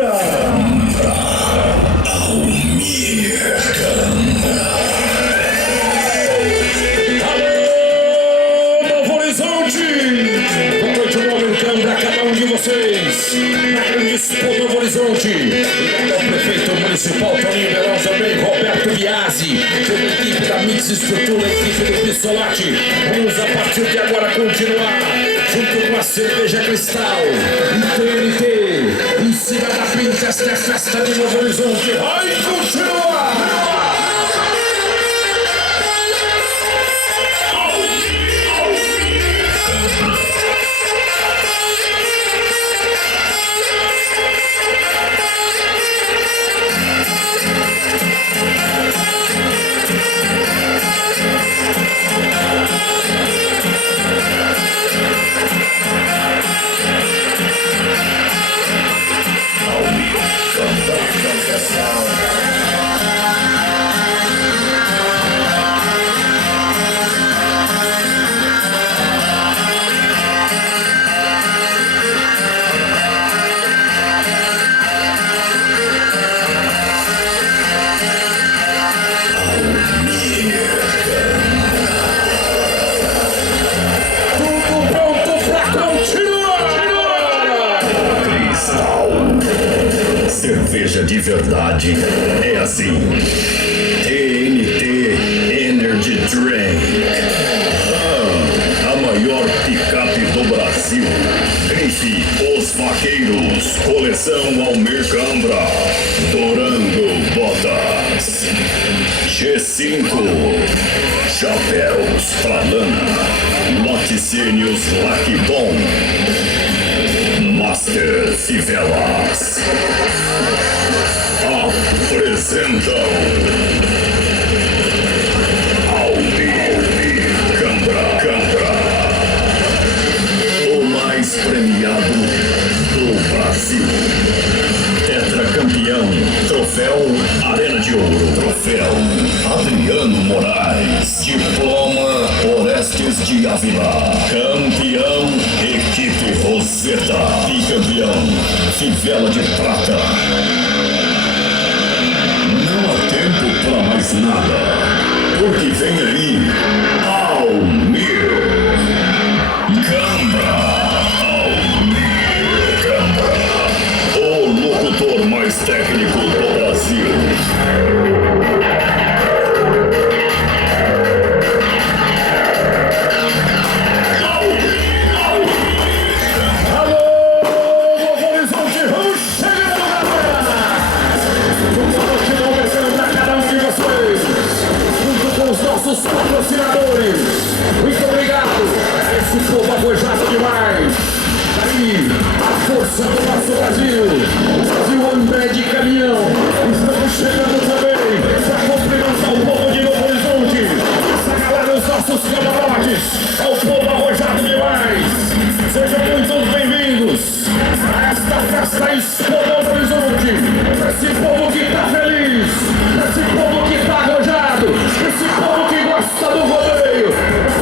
Na grande disputa Novo Horizonte, o prefeito municipal Toninho Belão, também Roberto Biasi, toda a equipe da Mix Estrutura, a equipe do Pissolati. Vamos a partir de agora continuar junto com a Cerveja Cristal e TNT em cima da pinta. Esta é a festa de Novo Horizonte. Vai continuar! Cerveja de verdade é assim. TNT Energy Drink. A maior picape do Brasil. Grife Os Vaqueiros. Coleção Almir Cambra. Dourando Botas. G5. Chapéus pra lana. Laticínios Lactibon. Master Fivelas apresentam Almir Cambra, o mais premiado do Brasil. Tetracampeão, troféu Arena de Ouro, troféu Adriano Moraes, diploma Orestes de Ávila, campeão equipe Roseta, bicampeão Fivela de Prata. Não há tempo para mais nada, porque vem aí Almir Cambra. O locutor mais técnico do Brasil. Nossos patrocinadores, muito obrigado. Esse povo arrojado demais. Aí, a força do nosso Brasil. O Brasil André de caminhão. Estamos chegando também para cumprimentar o povo de Novo Horizonte. Essa galera, os nossos camarotes. Ao povo arrojado demais. Sejam muito bem-vindos a esta festa Expo Novo Horizonte. Esse povo que está feliz. Esse povo que está arrojado. Esse povo que gosta do rodeio.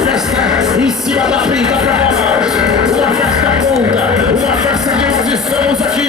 Festa em cima da pinta pra nós. Uma festa pronta. Uma festa que nós estamos aqui